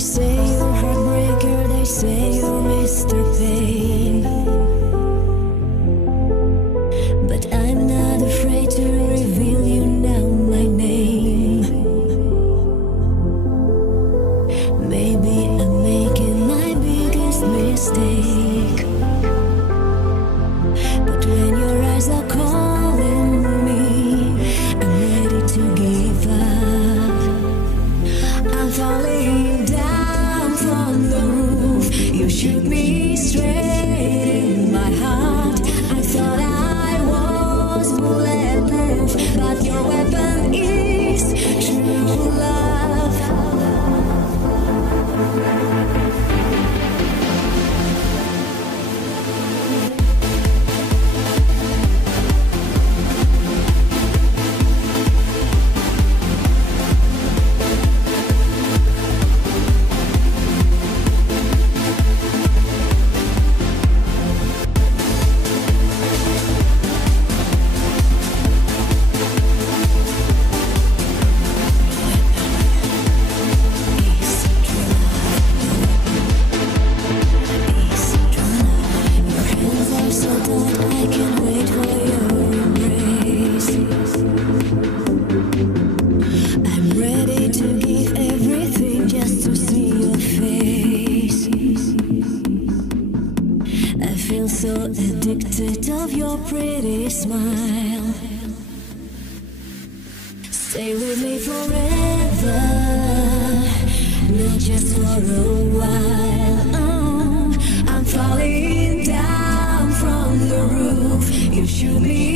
say you're heartbreaker, they say you're Mr. Pain, but I'm not afraid to reveal you now my name. Maybe I'm making my biggest mistake, but when your eyes are calling me, I'm ready to give up. I'm falling down from the roof. You shoot me straight in my heart. I thought I was bulletproof, but your weapon is true love. So addicted of your pretty smile. Stay with me forever, not just for a while. Oh, I'm falling down from the roof. You shoot me